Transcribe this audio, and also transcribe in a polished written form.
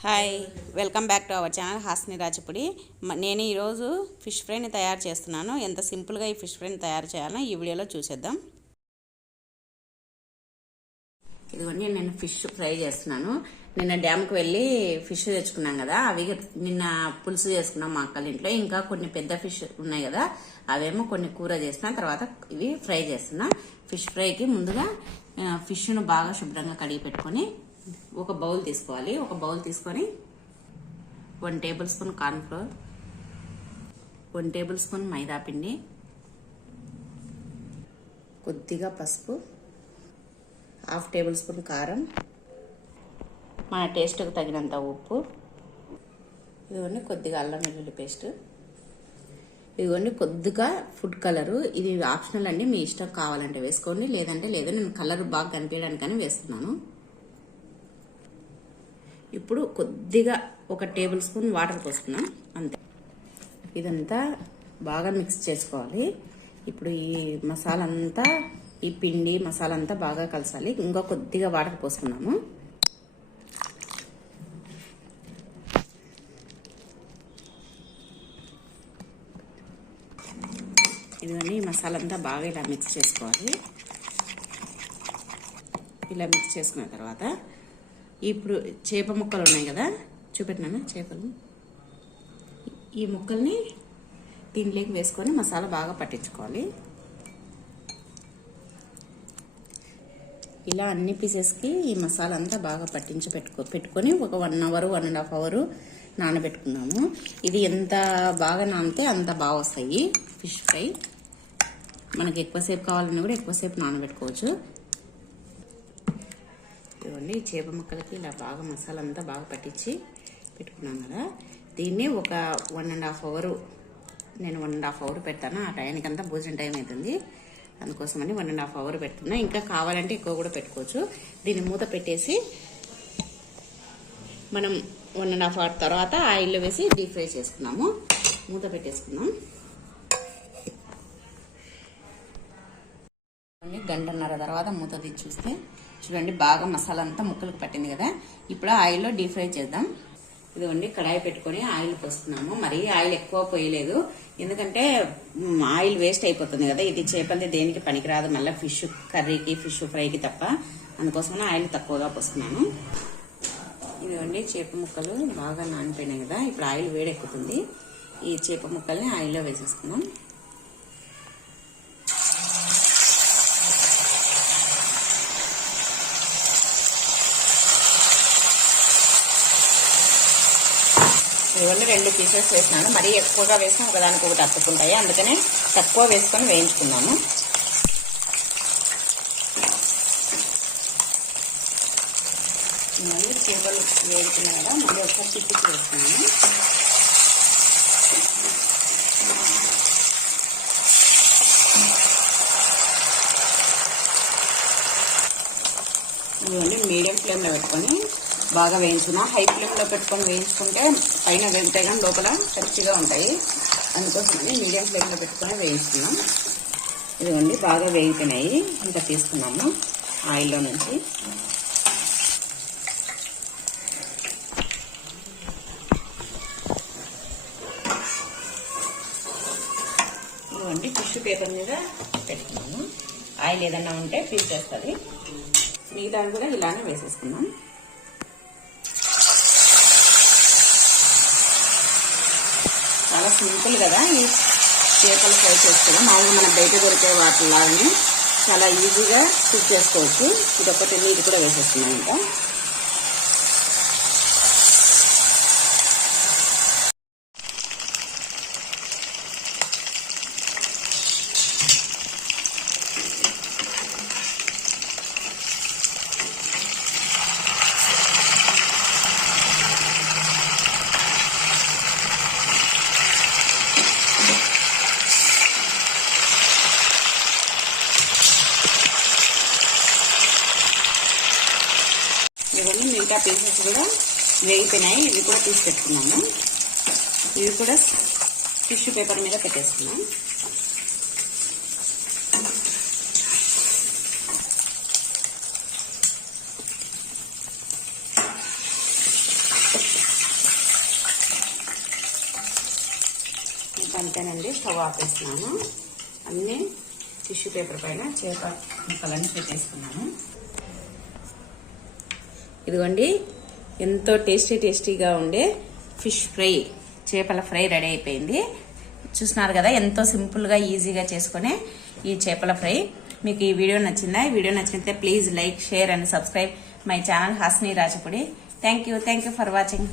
Hi, welcome back to our channel Hasni Rachapudi. నేను ఈరోజు fish ఫ్రైని తయారు చేస్తున్నాను. ఎంత సింపుల్గా ఈ ఫిష్ ఫ్రైని తయారు చేయాలో ఈ వీడియోలో చూసేద్దాం. ఇదిగోండి, నేను ఫిష్ ఫ్రై చేస్తున్నాను. నిన్న డ్యామ్కి వెళ్ళి ఫిష్ తెచ్చుకున్నాం కదా, అవి నిన్న పులుసు చేసుకున్నాం మా అక్కల ఇంట్లో. ఇంకా కొన్ని పెద్ద ఫిష్ ఉన్నాయి కదా, అవేమో కొన్ని కూర చేస్తున్నా, తర్వాత ఇవి ఫ్రై చేస్తున్నా. ఫిష్ ఫ్రైకి ముందుగా ఫిష్ను బాగా శుభ్రంగా కడిగి పెట్టుకొని ఒక బౌల్ తీసుకోవాలి. ఒక బౌల్ తీసుకొని 1 tablespoon cornflour, 1 tablespoon maida పిండి, కొద్దిగా పసుపు, 1/2 టేబుల్ స్పూన్ కారం, మన టేస్ట్కి తగినంత ఉప్పు, ఇదిగోండి కొద్దిగా అల్లం వెల్లుల్లి పేస్ట్, ఇదిగోండి కొద్దిగా ఫుడ్ కలరు. ఇది ఆప్షనల్ అండి, మీ ఇష్టం కావాలంటే వేసుకోండి, లేదంటే లేదు. నేను కలర్ బాగా కనిపించడానికని వేస్తున్నాను. ఇప్పుడు కొద్దిగా 1 టేబుల్ స్పూన్ వాటర్ పోసుకున్నాం, అంతే. ఇదంతా బాగా మిక్స్ చేసుకోవాలి. ఇప్పుడు ఈ మసాలా అంతా, ఈ పిండి మసాలా అంతా బాగా కలసాలి. ఇంకా కొద్దిగా వాటర్ పోసుకున్నాము. ఇదిగోండి, ఈ మసాలా అంతా బాగా ఇలా మిక్స్ చేసుకోవాలి. ఇలా మిక్స్ చేసుకున్న తర్వాత ఇప్పుడు చేప ముక్కలు ఉన్నాయి కదా, చూపెట్టినా చేపలు, ఈ ముక్కల్ని దీంట్లోకి వేసుకొని మసాలా బాగా పట్టించుకోవాలి. ఇలా అన్ని పీసెస్కి ఈ మసాలా అంతా బాగా పట్టించి పెట్టుకొని ఒక 1 అవర్ 1.5 అవర్ నానబెట్టుకున్నాము. ఇది ఎంత బాగా నానితే అంత బాగా వస్తాయి ఫిష్ ఫ్రై. మనకి ఎక్కువసేపు కావాలన్నా కూడా ఎక్కువసేపు నానబెట్టుకోవచ్చు. ఇదిగోండి, చేప ముక్కలకి ఇలా బాగా మసాలా అంతా బాగా పట్టించి పెట్టుకున్నాం కదా, దీన్ని ఒక 1.5 అవర్, నేను 1.5 అవర్ పెడతాను. ఆ టైంకి అంతా భోజనం టైం అవుతుంది, అందుకోసమని 1.5 అవర్ పెడుతున్నా. ఇంకా కావాలంటే ఎక్కువ కూడా పెట్టుకోవచ్చు. దీన్ని మూత పెట్టేసి మనం 1.5 అవర్ తర్వాత ఆయిల్లో వేసి డీప్ ఫ్రై చేసుకున్నాము. మూత పెట్టేసుకున్నాం. 1 గంటన్నర తర్వాత మూత తీసి చూస్తే చూడండి, బాగా మసాలా అంతా ముక్కలకు పట్టింది కదా. ఇప్పుడు ఆయిల్లో డీప్ ఫ్రై చేద్దాం. ఇదిగోండి, కడాయి పెట్టుకొని ఆయిల్ పోసుకున్నాము. మరీ ఆయిల్ ఎక్కువ పోయలేదు, ఎందుకంటే ఆయిల్ వేస్ట్ అయిపోతుంది కదా. ఇది చేపలది దేనికి పనికిరాదు, మళ్ళీ ఫిష్ కర్రీకి ఫిష్ ఫ్రైకి తప్ప. అందుకోసమని ఆయిల్ తక్కువగా పోసుకున్నాను. ఇదిగోండి, చేప ముక్కలు బాగా నానిపోయినాయి కదా. ఇప్పుడు ఆయిల్ వేడెక్కుతుంది. ఈ చేప ముక్కల్ని ఆయిల్లో వేసేసుకున్నాం. ఇవన్నీ 2 పీసెస్ వేసినాను. మరీ ఎక్కువగా వేసినా ఒకదానికొకటి అతుక్కుంటాయి, అందుకనే తక్కువ వేసుకొని వేయించుకున్నాము. మళ్ళీ చేపలు వేడుకున్నాయి కదా, మళ్ళీ ఒకసారి తిప్పి వేస్తున్నాను. ఇవన్నీ మీడియం ఫ్లేమ్లో పెట్టుకొని బాగా వేయించుకున్నా. హై ఫ్లేమ్లో పెట్టుకొని వేయించుకుంటే పైన వేగుతాయి కానీ లోపల పచ్చిగా ఉంటాయి, అందుకోసమని మీడియం ఫ్లేమ్లో పెట్టుకొని వేయించుకున్నాం. ఇదిగోండి, బాగా వేగిపోయినాయి. ఇంకా తీసుకున్నాము ఆయిల్లో నుంచి. ఇదిగోండి, టిష్యూ పేపర్ మీద పెట్టుకున్నాము. ఆయిల్ ఏదన్నా ఉంటే పీల్చేస్తుంది. మిగతా కూడా ఇలానే వేసేసుకున్నాం. చాలా సింపుల్ కదా ఈ చేపలు ఫ్రై చేసుకోవడం. మామూలుగా మనం బయట దొరికే వాటిలాగానే చాలా ఈజీగా కుక్ చేసుకోవచ్చు. ఇదొకటి నీటి కూడా వేసేస్తున్నాం. ఇంకా ఇవన్నీ మిగతా పీసెస్ కూడా వేగిపోయినాయి. ఇవి కూడా తీసి పెట్టుకున్నాము. ఇవి కూడా టిష్యూ పేపర్ మీద పెట్టేసుకున్నాం. స్టవ్ ఆపేస్తున్నాను. అన్నీ టిష్యూ పేపర్ పైన చేప ముక్కలన్నీ పెట్టేసుకున్నాను. ఇదిగోండి ఎంతో టేస్టీగా ఉండే ఫిష్ ఫ్రై, చేపల ఫ్రై రెడీ అయిపోయింది. చూస్తున్నారు కదా ఎంతో సింపుల్గా ఈజీగా చేసుకునే ఈ చేపల ఫ్రై. మీకు ఈ వీడియో నచ్చిందా? ఈ వీడియో నచ్చితే please like, share and subscribe my channel Hasni రాజపుడి. Thank you for watching.